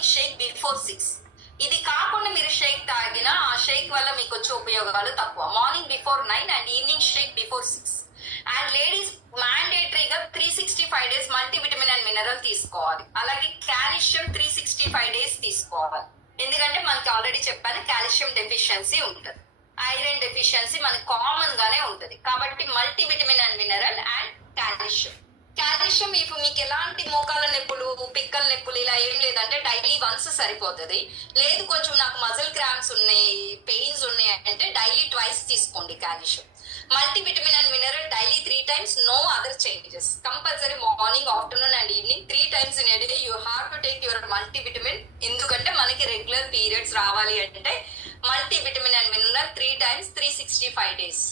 Evening shake before 6. ఇది కాకుండా మీరు షేక్ తాగినా ఆ షేక్ వల్ల మీకు వచ్చే ఉపయోగాలు తక్కువ. Morning before 9 and evening shake before 6. And ladies మ్యాండేటరీగా 365 డేస్ మల్టీవిటమిన్ అండ్ మినరల్ తీసుకోవాలి. అలాగే కాల్షియం 365 డేస్ తీసుకోవాలి. ఎందుకంటే మనకి ఆల్రెడీ చెప్పాను కాల్షియం డెఫిషియన్సీ ఉంటుంది, ఐరన్ డెఫిషియన్సీ మనకి కామన్ గానే ఉంటుంది. కాబట్టి multivitamin and mineral and calcium. Calcium ఇప్పుడు మీకు ఎలాంటి మోకాల నొప్పులు, పిక్కల నొప్పులు ఇలా ఏం లేదంటే డైలీ వన్స్ సరిపోతుంది. లేదు కొంచెం నాకు మజిల్ క్రాంప్స్ ఉన్నాయి, పెయిన్స్ ఉన్నాయి అంటే డైలీ ట్వైస్ తీసుకోండి calcium. Multivitamin and mineral daily 3 times, no other changes. Compulsory morning, afternoon and evening 3 times in a day you have to take your multivitamin. ఎందుకంటే మనకి రెగ్యులర్ పీరియడ్స్ రావాలి అంటే multivitamin and mineral 3 times 365 days.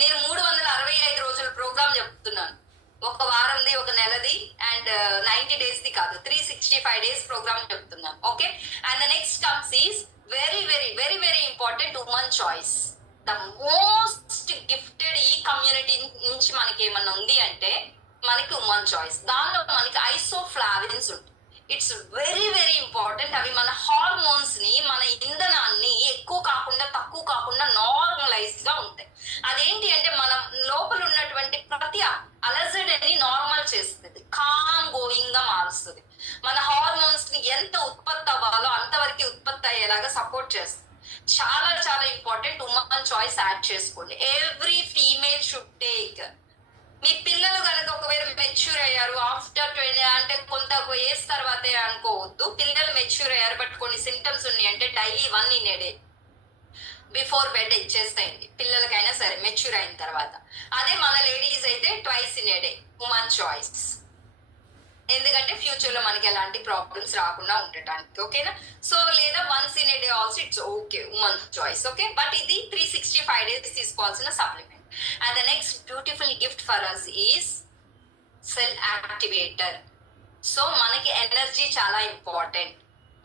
నేను 365 రోజుల programme చెప్తున్నాను. ఒక వారంది, ఒక నెలది and 90 days the కాదు, 365 days ప్రోగ్రామ్ చెప్తున్నాను. Okay, and the next comes is very very very very important, women choice. The most gifted ఈ కమ్యూనిటీ నుంచి మనకి ఏమన్నా ఉంది అంటే మనకి ఉమెన్ చాయిస్. దానిలో మనకి ఐసోఫ్లావిన్స్ ఉంటుంది. It's very very important. అవి మన హార్మోన్స్ ని, మన ఇంధనాన్ని ఎక్కువ కాకుండా తక్కువ కాకుండా నార్మలైజ్ గా ఉంటాయి. అదేంటి అంటే మన లోపల ఉన్నటువంటి ప్రతి అలజడిని నార్మల్ చేస్తుంది, కామ్ గోయింగ్ గా మారుస్తుంది. మన హార్మోన్స్ ని ఎంత ఉత్పత్తి అవ్వాలో అంతవరకు ఉత్పత్తి అయ్యేలాగా సపోర్ట్ చేస్తుంది. చాలా చాలా ఇంపార్టెంట్. ఉమెన్ చాయిస్ యాడ్ చేసుకోండి. Every female should take. మీ పిల్లలు కనుక ఒకవేళ మెచ్యూర్ అయ్యారు ఆఫ్టర్ 20 అంటే కొంత ఏజ్ తర్వాతే అనుకోవద్దు. పిల్లలు మెచ్యూర్ అయ్యారు బట్ కొన్ని సింటమ్స్ ఉన్నాయి అంటే daily 1 in a day before bed ఇచ్చేస్తాయండి, పిల్లలకైనా సరే మెచ్యూర్ అయిన తర్వాత. అదే మన లేడీస్ అయితే twice in a day, women choice. ఎందుకంటే ఫ్యూచర్ లో మనకి ఎలాంటి ప్రాబ్లమ్స్ రాకుండా ఉండటానికి. ఓకేనా? సో లేదా once in a day also it's okay, women choice. Okay, but ఇది 365 days తీసుకోవాల్సిన supplement. And the next beautiful gift for us is cell activator. So మనకి ఎనర్జీ చాలా ఇంపార్టెంట్.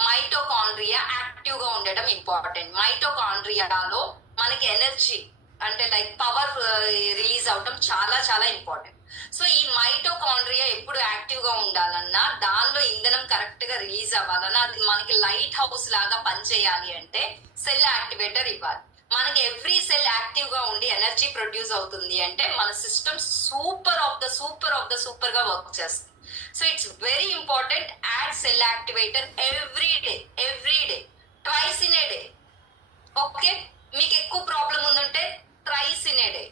మైటోకాండ్రియా యాక్టివ్ గా ఉండడం ఇంపార్టెంట్. మైటోకాండ్రియాలో మనకి ఎనర్జీ అంటే like power release అవడం చాలా చాలా ఇంపార్టెంట్. సో ఈ మైటోకాండ్రియా ఎప్పుడు యాక్టివ్ గా ఉండాలన్నా, దానిలో ఇంధనం కరెక్ట్ గా రిలీజ్ అవ్వాలన్నా, అది మనకి లైట్ హౌస్ లాగా పనిచేయాలి అంటే సెల్ యాక్టివేటర్ ఇవ్వాలి. మనకి ఎవ్రీ సెల్ యాక్టివ్ గా ఉండి ఎనర్జీ ప్రొడ్యూస్ అవుతుంది అంటే మన system super of the super of the super గా వర్క్ చేస్తుంది. So it's very important. Add cell activator every day twice in a day. Okay, మీకు ఎక్కువ ప్రాబ్లం ఉందంటే ట్రైస్ ఇన్ ఏ డే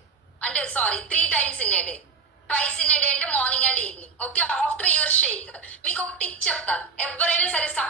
అంటే 3 times in a day. Twice in a day అంటే morning and evening. Okay, after your shake. మీకు ఒక tip చెప్తాను. ఎవరైనా సరే